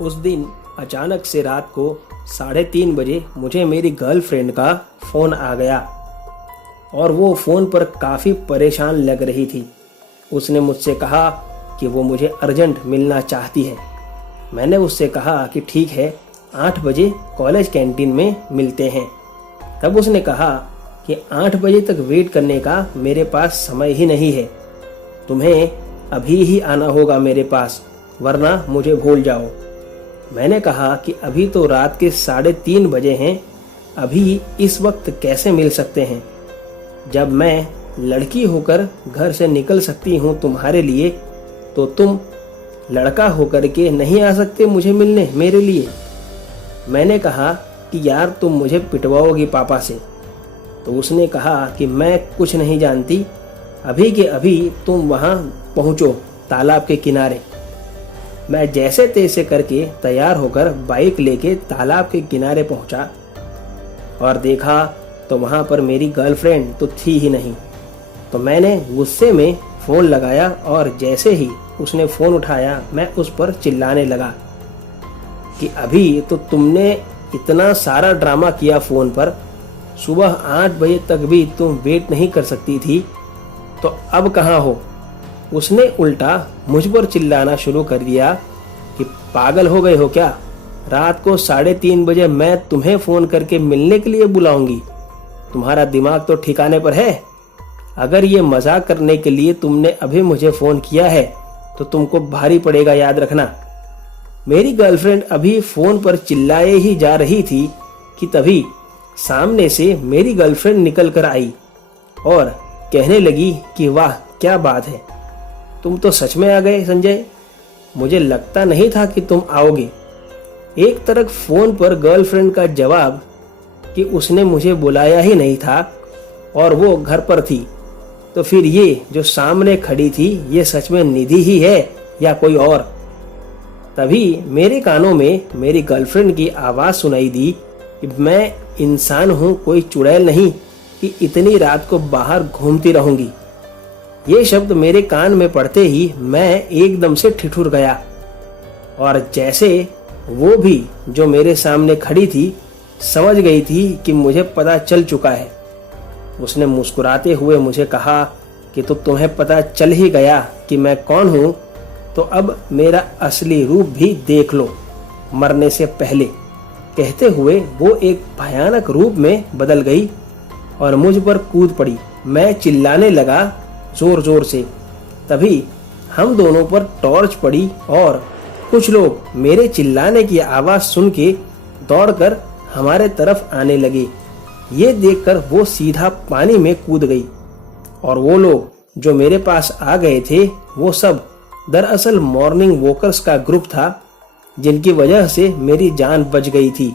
उस दिन अचानक से रात को 3:30 बजे मुझे मेरी गर्लफ्रेंड का फ़ोन आ गया और वो फ़ोन पर काफ़ी परेशान लग रही थी। उसने मुझसे कहा कि वो मुझे अर्जेंट मिलना चाहती है। मैंने उससे कहा कि ठीक है, 8 बजे कॉलेज कैंटीन में मिलते हैं। तब उसने कहा कि 8 बजे तक वेट करने का मेरे पास समय ही नहीं है, तुम्हें अभी ही आना होगा मेरे पास, वरना मुझे भूल जाओ। मैंने कहा कि अभी तो रात के 3:30 बजे हैं, अभी इस वक्त कैसे मिल सकते हैं? जब मैं लड़की होकर घर से निकल सकती हूँ तुम्हारे लिए, तो तुम लड़का होकर के नहीं आ सकते मुझे मिलने मेरे लिए। मैंने कहा कि यार तुम मुझे पिटवाओगी पापा से। तो उसने कहा कि मैं कुछ नहीं जानती, अभी के अभी तुम वहाँ पहुँचो तालाब के किनारे। मैं जैसे तैसे करके तैयार होकर बाइक लेके तालाब के किनारे पहुँचा और देखा तो वहाँ पर मेरी गर्लफ्रेंड तो थी ही नहीं। तो मैंने गुस्से में फ़ोन लगाया और जैसे ही उसने फ़ोन उठाया मैं उस पर चिल्लाने लगा कि अभी तो तुमने इतना सारा ड्रामा किया फ़ोन पर, सुबह 8 बजे तक भी तुम वेट नहीं कर सकती थी, तो अब कहाँ हो? उसने उल्टा मुझ पर चिल्लाना शुरू कर दिया कि पागल हो गए हो क्या? रात को 3:30 बजे मैं तुम्हें फ़ोन करके मिलने के लिए बुलाऊंगी? तुम्हारा दिमाग तो ठिकाने पर है? अगर ये मजाक करने के लिए तुमने अभी मुझे फ़ोन किया है तो तुमको भारी पड़ेगा, याद रखना। मेरी गर्लफ्रेंड अभी फ़ोन पर चिल्लाए ही जा रही थी कि तभी सामने से मेरी गर्लफ्रेंड निकल कर आई और कहने लगी कि वाह क्या बात है, तुम तो सच में आ गए संजय, मुझे लगता नहीं था कि तुम आओगे। एक तरफ फ़ोन पर गर्लफ्रेंड का जवाब कि उसने मुझे बुलाया ही नहीं था और वो घर पर थी, तो फिर ये जो सामने खड़ी थी ये सच में निधि ही है या कोई और? तभी मेरे कानों में मेरी गर्लफ्रेंड की आवाज़ सुनाई दी कि मैं इंसान हूँ, कोई चुड़ैल नहीं कि इतनी रात को बाहर घूमती रहूंगी। ये शब्द मेरे कान में पड़ते ही मैं एकदम से ठिठुर गया और जैसे वो भी जो मेरे सामने खड़ी थी समझ गई थी कि मुझे पता चल चुका है। उसने मुस्कुराते हुए मुझे कहा कि तो तुम्हें पता चल ही गया कि मैं कौन हूँ, तो अब मेरा असली रूप भी देख लो मरने से पहले। कहते हुए वो एक भयानक रूप में बदल गई और मुझ पर कूद पड़ी। मैं चिल्लाने लगा जोर जोर से। तभी हम दोनों पर टॉर्च पड़ी और कुछ लोग मेरे चिल्लाने की आवाज़ सुन के दौड़कर हमारे तरफ आने लगे। ये देखकर वो सीधा पानी में कूद गई और वो लोग जो मेरे पास आ गए थे वो सब दरअसल मॉर्निंग वॉकर्स का ग्रुप था, जिनकी वजह से मेरी जान बच गई थी।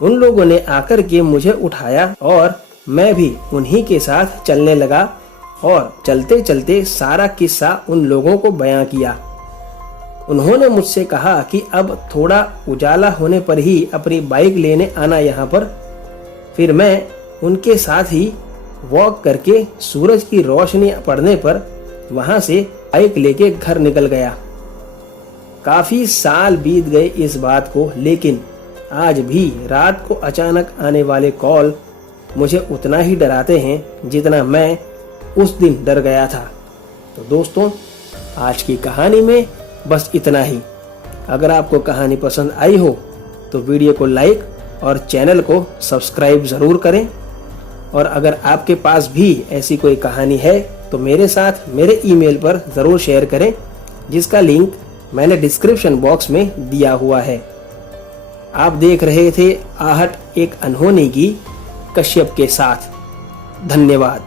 उन लोगों ने आकर के मुझे उठाया और मैं भी उन्हीं के साथ चलने लगा और चलते चलते सारा किस्सा उन लोगों को बयां किया। उन्होंने मुझसे कहा कि अब थोड़ा उजाला होने पर ही अपनी बाइक लेने आना यहाँ पर। फिर मैं उनके साथ ही वॉक करके सूरज की रोशनी पड़ने पर वहां से बाइक लेके घर निकल गया। काफी साल बीत गए इस बात को, लेकिन आज भी रात को अचानक आने वाले कॉल मुझे उतना ही डराते हैं जितना मैं उस दिन डर गया था। तो दोस्तों, आज की कहानी में बस इतना ही। अगर आपको कहानी पसंद आई हो तो वीडियो को लाइक और चैनल को सब्सक्राइब ज़रूर करें। और अगर आपके पास भी ऐसी कोई कहानी है तो मेरे साथ मेरे ईमेल पर ज़रूर शेयर करें, जिसका लिंक मैंने डिस्क्रिप्शन बॉक्स में दिया हुआ है। आप देख रहे थे आहट एक अनहोनी की कश्यप के साथ। धन्यवाद।